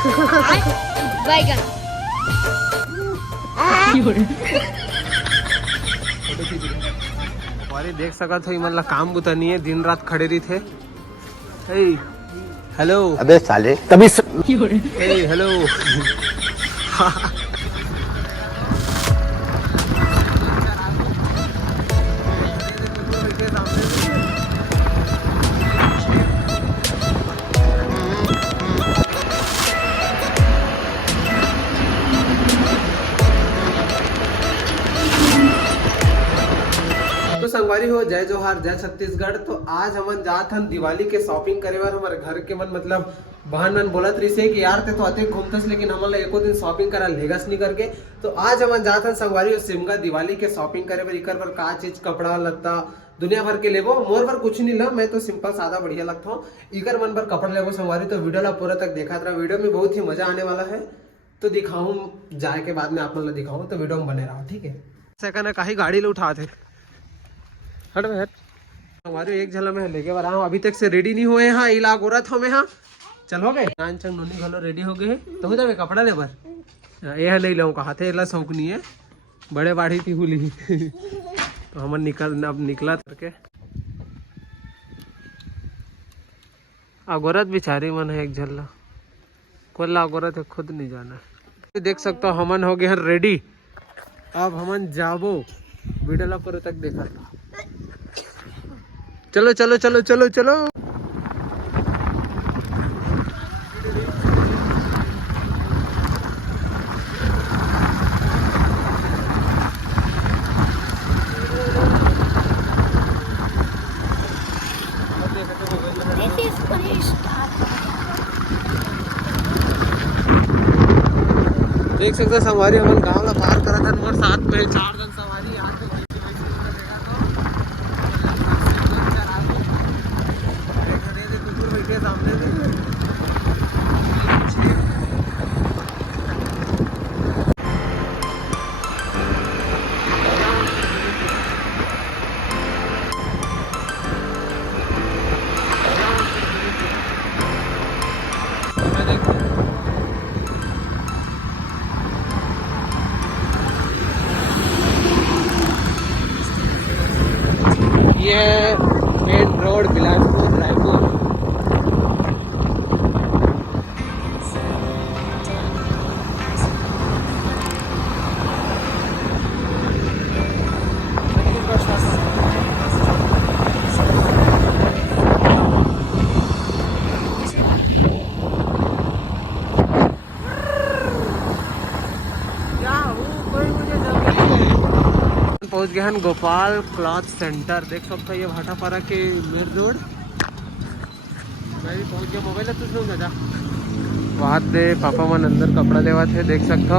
बैगन हमारे देख सका था मतलब काम बुता नहीं है, दिन रात खड़े रही थे। हेलो अबे साले तभी हेलो तो संगवारी हो, जय जोहार, जय छत्तीसगढ़। तो आज हम जात हन दिवाली के शॉपिंग करे बर। हमारे घर के मन मतलब बहन मन बोलत रही से कि यार ते तो अते घूमतस, लेकिन हमन एको दिन शॉपिंग करा लेगस नहीं करके। तो आज हम जात हन संगवारी हो सिमगा दिवाली के शॉपिंग करे बर। इकर बर का चीज कपड़ा लत्ता दुनिया भर के लेबो। मोर बर कुछ नहीं ला, मैं तो सिंपल सादा बढ़िया लगता हूँ। इकर मन पर कपड़ा लेबो संगवारी। तो वीडियो ला पूरा तक देखा था, वीडियो में बहुत ही मजा आने वाला है। तो दिखाऊं जाए के बाद में आप लोग दिखाऊं, तो वीडियो में बने रहो, ठीक है। सेकंड कहीं गाड़ी ले उठा थे, हट में हट। हमारे एक झलक में लेके आ रहा हूँ, अभी तक से रेडी नहीं हुए हैं। इला गोरत हमें हाँ चल हो गए नान चंग नोनी घलो रेडी हो गए हैं। तो हो जाए कपड़ा ले बर ये नहीं लो कहा थे, एला शौक नहीं है, बड़े बाढ़ी थी हुली तो हम अब निकला करके। अगोरत बेचारी मन है एक झल्ला, कोल्ला अगोरत है, खुद नहीं जाना। देख सकते हो हमन हो गए हैं रेडी। अब हमन जाबो, वीडियो ला पूरे तक देखा। चलो चलो चलो चलो चलो। देख सकते हैं सवारी हमन गाँव ला पार करा था, नंबर 7 में 4 जन सवारी यहाँ से सामने ये मेन रोड बिलासपुर रायपुर। पहुंच गए हैं गोपाल क्लॉथ सेंटर। देख सकते हो ये भाटापारा के मेन रोड। मैं भी पहुंच गया, मोबाइल है तुझ लोग जा वहाँ दे पापा मन अंदर कपड़ा लेवा थे। देख सकते हो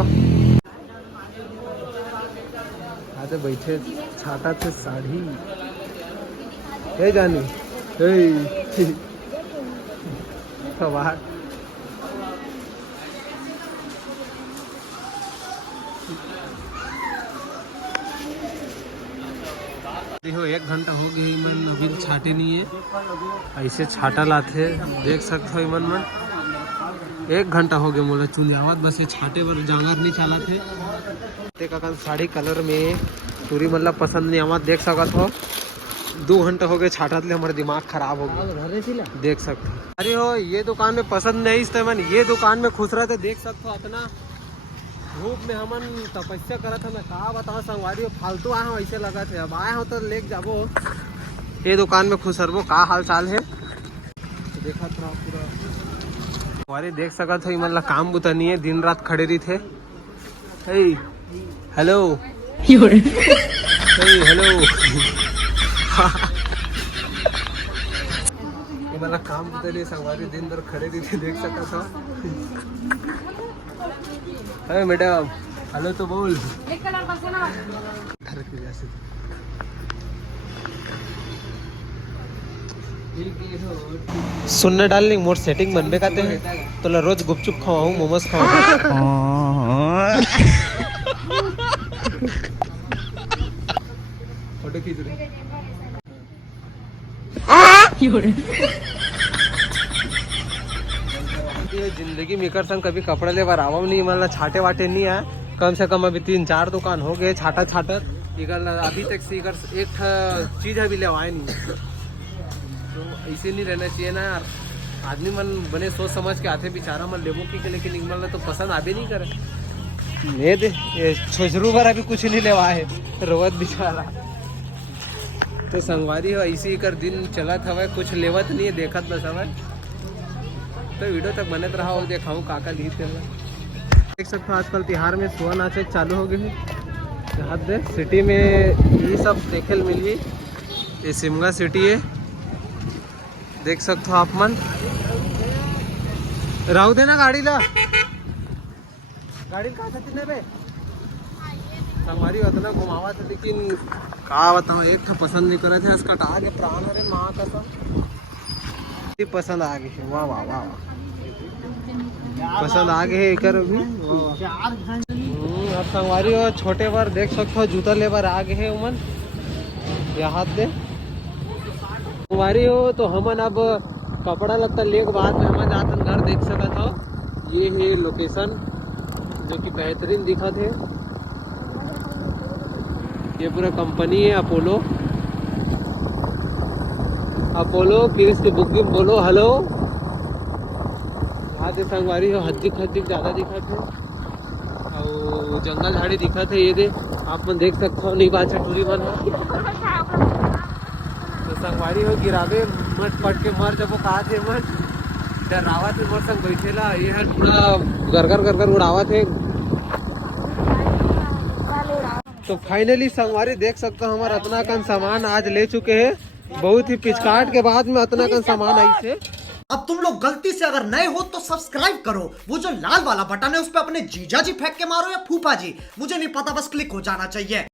आते बैठे छाता थे साड़ी हे जानी बाहर देखो 1 घंटा हो गया मन अभी छाटे नहीं है, ऐसे छाटा लाते। देख सकते हो मन मन 1 घंटा हो गया मोला चुनियावत, बस ये छाटे पर जांगर नहीं चला थे। साड़ी कलर में पूरी मतलब पसंद नहीं आवत। देख सकते हो 2 घंटा हो गए छाटत ले, हमारा दिमाग खराब हो गया। देख सकते हो अरे हो ये दुकान में पसंद नहीं इससे मन ये दुकान में खुश रहे थे। देख सकते हो इतना धूप में हमन तपस्या करा था। मैं कहा बताओ संगवारी फालतू आया हूँ, ऐसे लगा थे। अब आया हूँ तो लेके जाबो ये दुकान में खुश रहो। का हाल चाल है देखा था पूरा हमारे देख सका था मतलब काम बुता नहीं है, दिन रात खड़े रही थे। हेलो हेलो मतलब काम बुता नहीं, संगवारी दिन भर खड़े रही थे। देख सका था अरे मैडम हेलो तो बोल घर के जैसे। सुनने डालनी मोर सेटिंग बनबे काते हैं तो रोज गुपचुप खवाऊं, मोमोज खवाऊं। फोटो खींच रहे बोलती है जिंदगी में कर संग कभी कपड़े ले बराबर नहीं, मतलब छाटे वाटे नहीं है। कम से कम अभी 3-4 दुकान हो गए छाटा छाटर इगल, अभी तक से इगर एक चीज अभी लेवाए नहीं। तो ऐसे नहीं रहना चाहिए ना यार, आदमी मन बने सोच समझ के आते बेचारा मन लेबो की, लेकिन इगमल तो पसंद आबे नहीं करे। ले दे ये छोजरू पर अभी कुछ नहीं लेवाए रोवत बेचारा। तो संगवारी हो ऐसे ही कर दिन चलत हवे, कुछ लेवत नहीं है, देखत बस हवे। तो वीडियो तक बनत रहा और दिखाऊं काका ली तेल। देख सकते हो आजकल तिहार में सुआ नाचे चालू हो गए हैं। हद दे सिटी में ये सब देखे मिली। ये शिमगा सिटी है, देख सकते हो आप मन। राहू देना गाड़ी ला, गाड़ी कहाँ था कितने पे संगवारी उतना घुमावा था, लेकिन का बताऊँ एक था पसंद नहीं करे थे। इसका आगे प्राण अरे माँ का सब पसंद आ गई। वाह वाह वाह पसंद आ गए कर भी। अब संगवारी हो छोटे बार देख सकते हो जूता ले बार आ गए है उमन यहाँ दे संगवारी हो। तो हमन अब कपड़ा लगता ले के बाद में हम जातन घर देख सकत हो। ये है लोकेशन जो कि बेहतरीन दिखा थे। ये पूरा कंपनी है अपोलो, अपोलो किरिस की बुकिंग बोलो हेलो। यहाँ से संगवारी हो हद्दिक हद्दिक ज़्यादा दिखा थे और जंगल झाड़ी दिखा थे। ये दे आप मन देख सकते हो, नहीं बात टूरी बन तो संगवारी हो गिरावे मत पट के मर जब कहा थे मन डरावा थे मोर संग बैठेला। ये है पूरा गरगर गरगर उड़ावा थे। तो फाइनली संगवारी देख सकते हो हमारा इतना कन सामान आज ले चुके हैं। बहुत ही पिचकाट के बाद में इतना कन सामान आई से। अब तुम लोग गलती से अगर नए हो तो सब्सक्राइब करो, वो जो लाल वाला बटन है उस पे अपने जीजा जी फेंक के मारो या फूफा जी, मुझे नहीं पता, बस क्लिक हो जाना चाहिए।